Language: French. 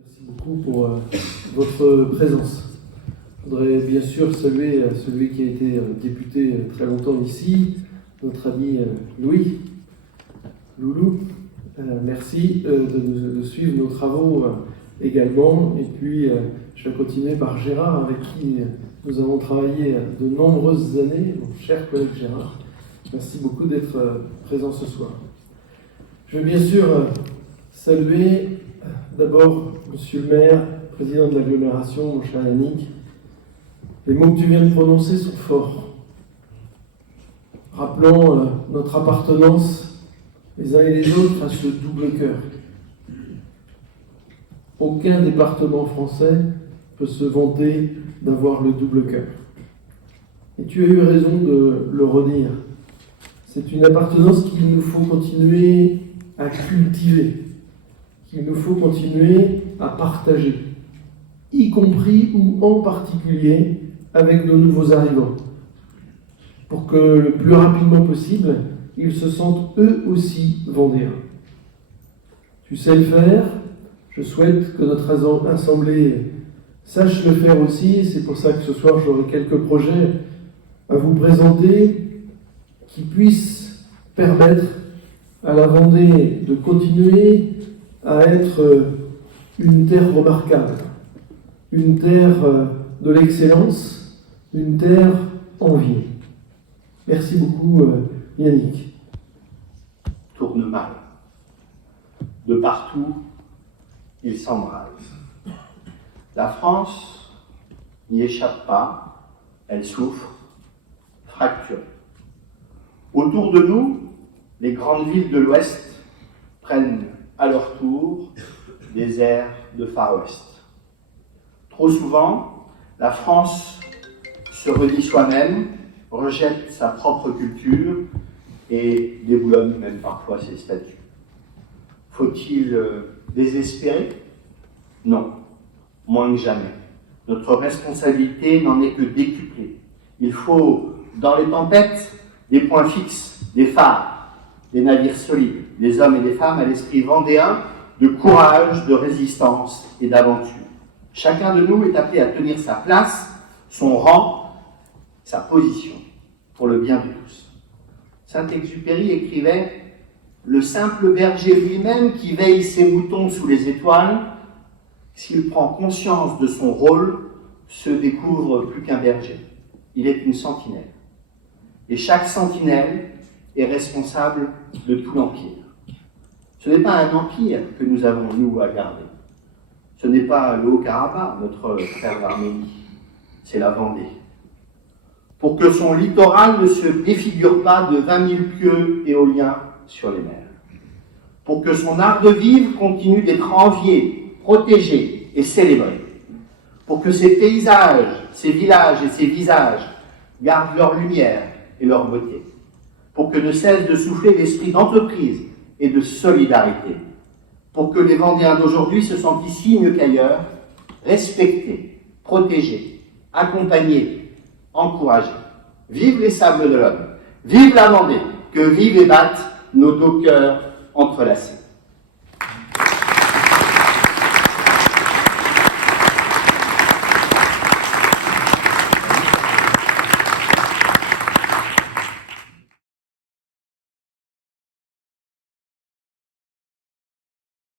Merci beaucoup pour votre présence. Je voudrais bien sûr saluer celui qui a été député très longtemps ici, notre ami Louis, Loulou. Merci de suivre nos travaux également. Et puis, je vais continuer par Gérard, avec qui nous avons travaillé de nombreuses années, mon cher collègue Gérard. Merci beaucoup d'être présent ce soir. Je veux bien sûr saluer d'abord Monsieur le maire, président de l'agglomération, mon cher Yannick. Les mots que tu viens de prononcer sont forts, rappelant notre appartenance les uns et les autres à ce double cœur. Aucun département français peut se vanter d'avoir le double cœur. Et tu as eu raison de le redire. C'est une appartenance qu'il nous faut continuer à cultiver, qu'il nous faut continuer à partager, y compris ou en particulier avec nos nouveaux arrivants, pour que le plus rapidement possible, ils se sentent eux aussi vendéens. Tu sais le faire, je souhaite que notre assemblée sache le faire aussi. C'est pour ça que ce soir j'aurai quelques projets à vous présenter qui puissent permettre à la Vendée de continuer à être une terre remarquable, une terre de l'excellence, une terre enviée. Merci beaucoup Yannick. Tourne mal. De partout, il s'embrase. La France n'y échappe pas, elle souffre, fracture. Autour de nous, les grandes villes de l'Ouest prennent à leur tour des airs de Far West. Trop souvent, la France se renie soi-même, rejette sa propre culture et déboulonne même parfois ses statuts. Faut-il désespérer? Non, moins que jamais. Notre responsabilité n'en est que décuplée. Il faut, dans les tempêtes, des points fixes, des phares, des navires solides, des hommes et des femmes à l'esprit vendéen de courage, de résistance et d'aventure. Chacun de nous est appelé à tenir sa place, son rang, sa position, pour le bien de tous. Saint-Exupéry écrivait « Le simple berger lui-même qui veille ses moutons sous les étoiles, s'il prend conscience de son rôle, se découvre plus qu'un berger. Il est une sentinelle. Et chaque sentinelle est responsable de tout l'empire. Ce n'est pas un empire que nous avons, nous, à garder. Ce n'est pas le Haut-Karabakh, notre frère d'Arménie. C'est la Vendée. Pour que son littoral ne se défigure pas de 20 000 pieux éoliens sur les mers. Pour que son art de vivre continue d'être envié, protégé et célébré. Pour que ses paysages, ses villages et ses visages gardent leur lumière et leur beauté. Pour que ne cesse de souffler l'esprit d'entreprise et de solidarité. Pour que les Vendéens d'aujourd'hui se sentent ici mieux qu'ailleurs, respectés, protégés, accompagnés, encouragés. Vive les sables de l'Homme, vive la Vendée, que vivent et battent nos deux cœurs entrelacés.